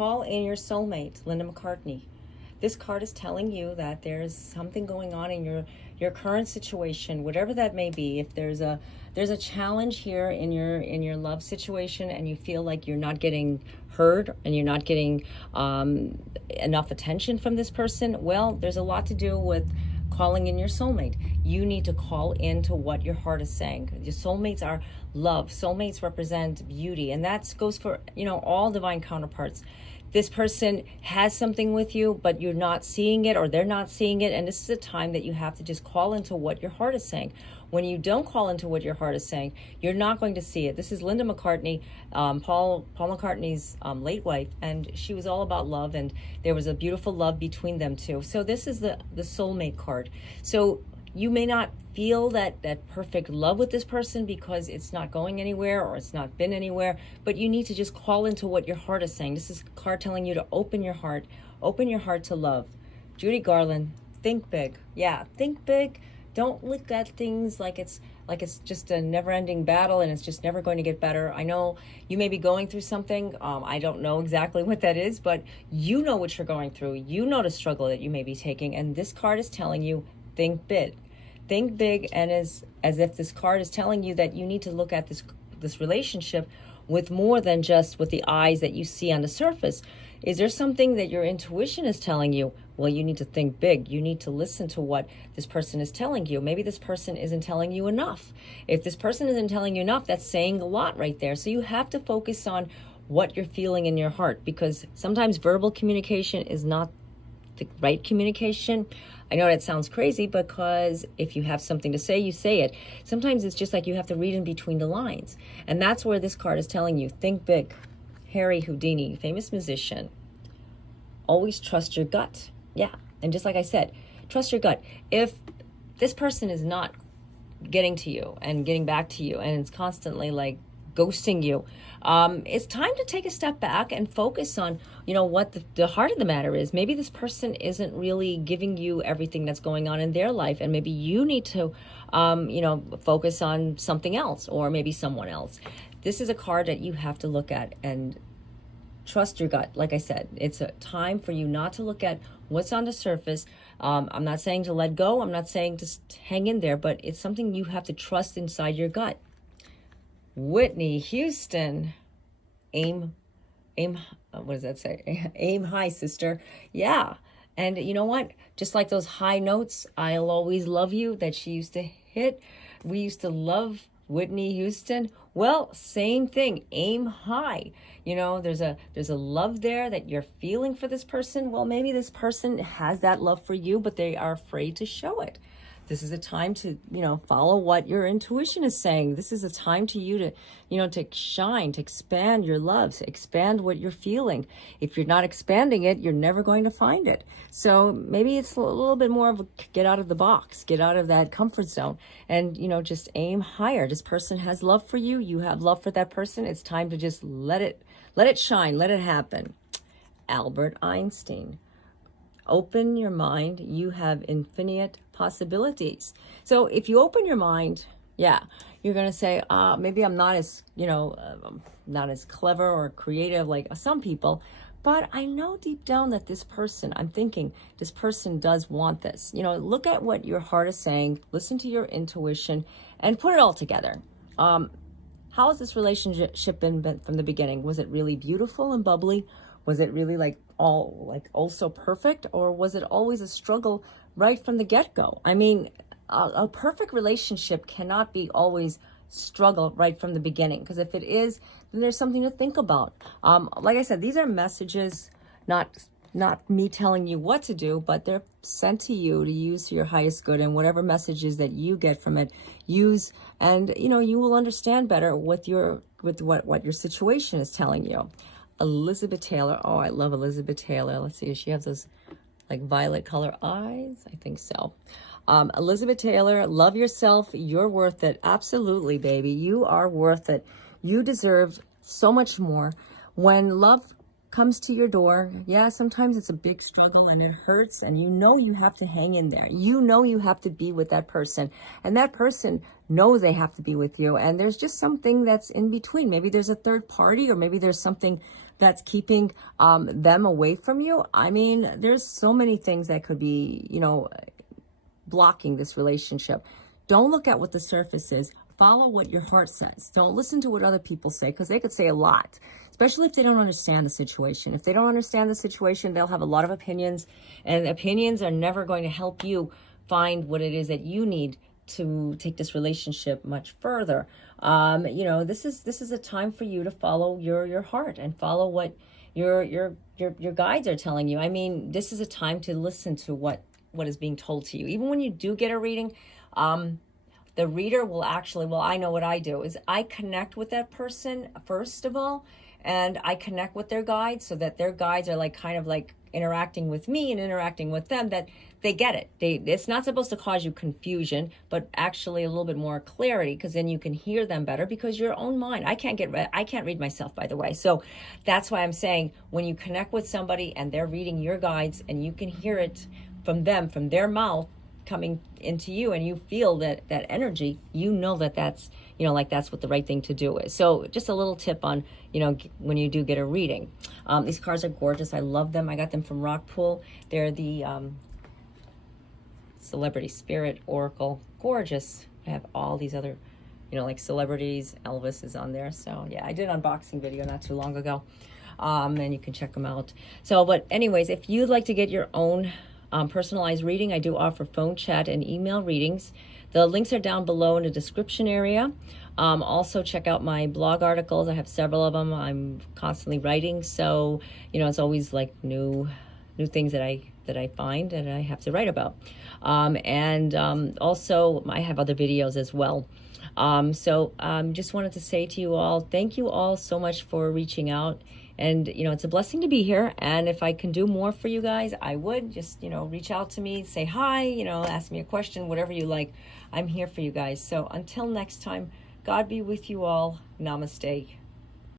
call in your soulmate, Linda McCartney. This card is telling you that there's something going on in your current situation, whatever that may be. If there's a challenge here in your love situation, and you feel like you're not getting heard and you're not getting enough attention from this person, well, there's a lot to do with calling in your soulmate. You need to call into what your heart is saying. Your soulmates are love. Soulmates represent beauty, and that goes for, all divine counterparts. This person has something with you, but you're not seeing it, or they're not seeing it, and this is a time that you have to just call into what your heart is saying. When you don't call into what your heart is saying, you're not going to see it. This is Linda McCartney, Paul McCartney's late wife, and she was all about love, and there was a beautiful love between them two. So this is the soulmate card. So you may not feel that perfect love with this person because it's not going anywhere or it's not been anywhere, but you need to just call into what your heart is saying. This is a card telling you to open your heart to love. Judy Garland, think big. Yeah, think big. Don't look at things like it's just a never-ending battle and it's just never going to get better. I know you may be going through something. I don't know exactly what that is, but you know what you're going through. You know the struggle that you may be taking, and this card is telling you, think big. Think big, and as if this card is telling you that you need to look at this relationship with more than just with the eyes that you see on the surface. Is there something that your intuition is telling you? Well, you need to think big. You need to listen to what this person is telling you. Maybe this person isn't telling you enough. If this person isn't telling you enough, that's saying a lot right there. So you have to focus on what you're feeling in your heart, because sometimes verbal communication is not the right communication. I know that sounds crazy, because if you have something to say, you say it. Sometimes it's just like you have to read in between the lines. And that's where this card is telling you, think big. Harry Houdini, famous musician. Always trust your gut. Yeah, and just like I said, trust your gut. If this person is not getting to you and getting back to you, and it's constantly like ghosting you, it's time to take a step back and focus on, what the heart of the matter is. Maybe this person isn't really giving you everything that's going on in their life, and maybe you need to, focus on something else, or maybe someone else. This is a card that you have to look at and trust your gut. Like I said, it's a time for you not to look at what's on the surface. I'm not saying to let go. I'm not saying to hang in there, but it's something you have to trust inside your gut. Whitney Houston, aim, what does that say? Aim high, sister. Yeah. And you know what? Just like those high notes, I'll always love you, that she used to hit. We used to love Whitney Houston. Well, same thing, aim high. There's a love there that you're feeling for this person. Well, maybe this person has that love for you, but they are afraid to show it. This is a time to, follow what your intuition is saying. This is a time to you to, to shine, to expand your love, to expand what you're feeling. If you're not expanding it, you're never going to find it. So maybe it's a little bit more of a get out of the box, get out of that comfort zone, and, just aim higher. This person has love for you. You have love for that person. It's time to just let it shine, let it happen. Albert Einstein. Open your mind. You have infinite possibilities. So if you open your mind, yeah, you're going to say, maybe I'm not as, not as clever or creative like some people, but I know deep down that this person, I'm thinking this person does want this. Look at what your heart is saying, listen to your intuition, and put it all together. How has this relationship been from the beginning? Was it really beautiful and bubbly? Was it really also perfect, or was it always a struggle right from the get-go? I mean, a perfect relationship cannot be always struggle right from the beginning, because if it is, then there's something to think about. Like I said, these are messages, not me telling you what to do, but they're sent to you to use to your highest good, and whatever messages that you get from it, use, and you will understand better with what your situation is telling you. Elizabeth Taylor. Oh, I love Elizabeth Taylor. Let's see, does she have those like violet color eyes? I think so. Elizabeth Taylor, love yourself. You're worth it. Absolutely, baby. You are worth it. You deserve so much more. When love comes to your door, yeah, sometimes it's a big struggle and it hurts, and you have to hang in there. You have to be with that person, and that person know they have to be with you, and there's just something that's in between. Maybe there's a third party, or maybe there's something that's keeping them away from you. I mean, there's so many things that could be, you know, blocking this relationship. Don't look at what the surface is. Follow what your heart says. Don't listen to what other people say, because they could say a lot, especially if they don't understand the situation. If they don't understand the situation, they'll have a lot of opinions, and opinions are never going to help you find what it is that you need to take this relationship much further. You know, this is a time for you to follow your heart and follow what your guides are telling you. I mean, this is a time to listen to what is being told to you. Even when you do get a reading, the reader will actually, well, I know what I do is I connect with that person first of all, and I connect with their guides, so that their guides are like kind of like interacting with me and interacting with them, that they get it. It's not supposed to cause you confusion, but actually a little bit more clarity, because then you can hear them better, because your own mind, I can't read myself, by the way. So that's why I'm saying, when you connect with somebody and they're reading your guides and you can hear it from them, from their mouth coming into you, and you feel that energy, you know that's, you know, like that's what the right thing to do is. So just a little tip on, you know, when you do get a reading. These cards are gorgeous. I love them. I got them from Rockpool. They're the Celebrity Spirit Oracle. Gorgeous. I have all these other, you know, like celebrities. Elvis is on there. So yeah, I did an unboxing video not too long ago. And you can check them out. So, but anyways, if you'd like to get your own personalized reading, I do offer phone, chat, and email readings. The links are down below in the description area. Also check out my blog articles. I have several of them. I'm constantly writing, so you know, it's always like new things that I find and I have to write about. Also I have other videos as well. Just wanted to say to you all, thank you all so much for reaching out. And, you know, it's a blessing to be here. And if I can do more for you guys, I would. Just, you know, reach out to me, say hi, you know, ask me a question, whatever you like. I'm here for you guys. So until next time, God be with you all. Namaste.